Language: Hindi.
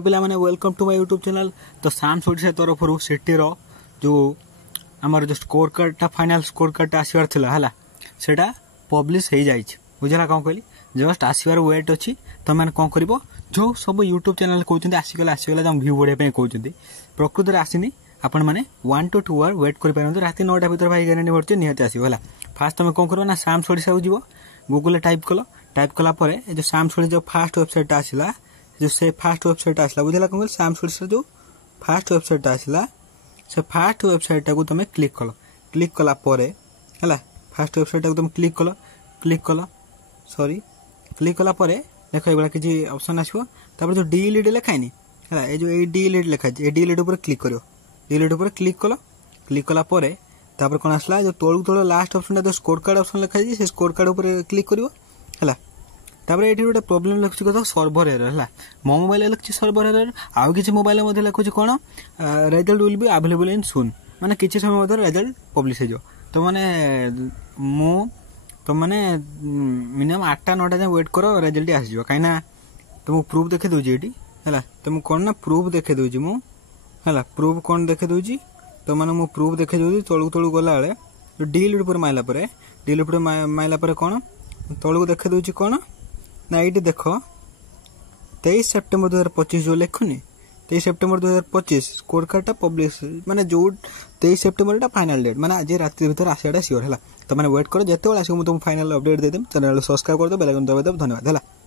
पिला माने welcome to my YouTube channel. तो साम सोडिशा तरफ सिटीर जो आमर जो स्कोर कार्डटा फाइनल स्कोर कार्डटा आसबार थिला हला सेटा पब्लिश हो जाइए बुझला कौन कहली जस्ट आसबार वेट अच्छी तुम मैंने कौन कर जो सब यूट्यूब चैनल कहते आसीगला जो भ्यू बढ़ाई कहते प्रकृत में आसनी आपण मैंने 1 to 2 आवर वेट कर रात 9टा भर भाई ग्यारंटी पड़े निहती आसो है। फास्ट तुम कौन कर साम सोडिशा को जीव गूगल टाइप कला जो साम सोडिशा जो फास्ट वेबसाइट आसला जो से फास्ट वेबसाइट आसला बुझला कौन कहल साम सोडिशा जो फास्ट वेबसाइट आसला से फास्ट वेबसाइट को तुम क्लिक कला है फास्ट वेबसाइट को तुम क्लिक कला देख ये किसी ऑप्शन आसो जो डिलीट लिखाई है जो डिलीट लिखाई डिलीट उपर क्लिक करो डिलीट उपर क्लिक कला कौन आसला जो तलू तल लास्ट ऑप्शन जो स्कोर कार्ड ऑप्शन लिखाई से स्कोर कार्ड उपर क्लिक करो है ये गोटे प्रोब्लेम लिखुची कथा सर्भर एरर है मो मोबाइल लिखी सर्भर एरर आउ किसी मोबाइल लिखुची कौन result will be available in soon माने किसी समय मध्य रिजल्ट पब्लिश हो तो माने मु तो माने मिनिमम 8टा 9टा जाए वेट कर रिजल्ट आसो कहीं तुमको प्रूफ देखे दूसरी ये है तुमको कौन ना प्रूफ देखे दूसरी है प्रूफ कौन देखे दूसरी तो मैंने मु प्रूफ देखे दूसरी तलू तलू गला बेले जो डिलीट पर माइला कौन तलू देखे दूसरी कौन ना ये देख 23 सेप्टेम्बर 2025 जो लिखुनि 23 सेप्टेम्बर 2025 स्कोर कार्डटा पब्लिश माने जो 23 सेप्टेम्बर फाइनल डेट माने आज रात भर आसाटा सियोर है तो मैंने वेट करो जिते आस तुमको फाइनल अपडेट देदेम चैनल सब्सक्राइब कर दो बेल आइकन दबाई दो धन्यवाद है।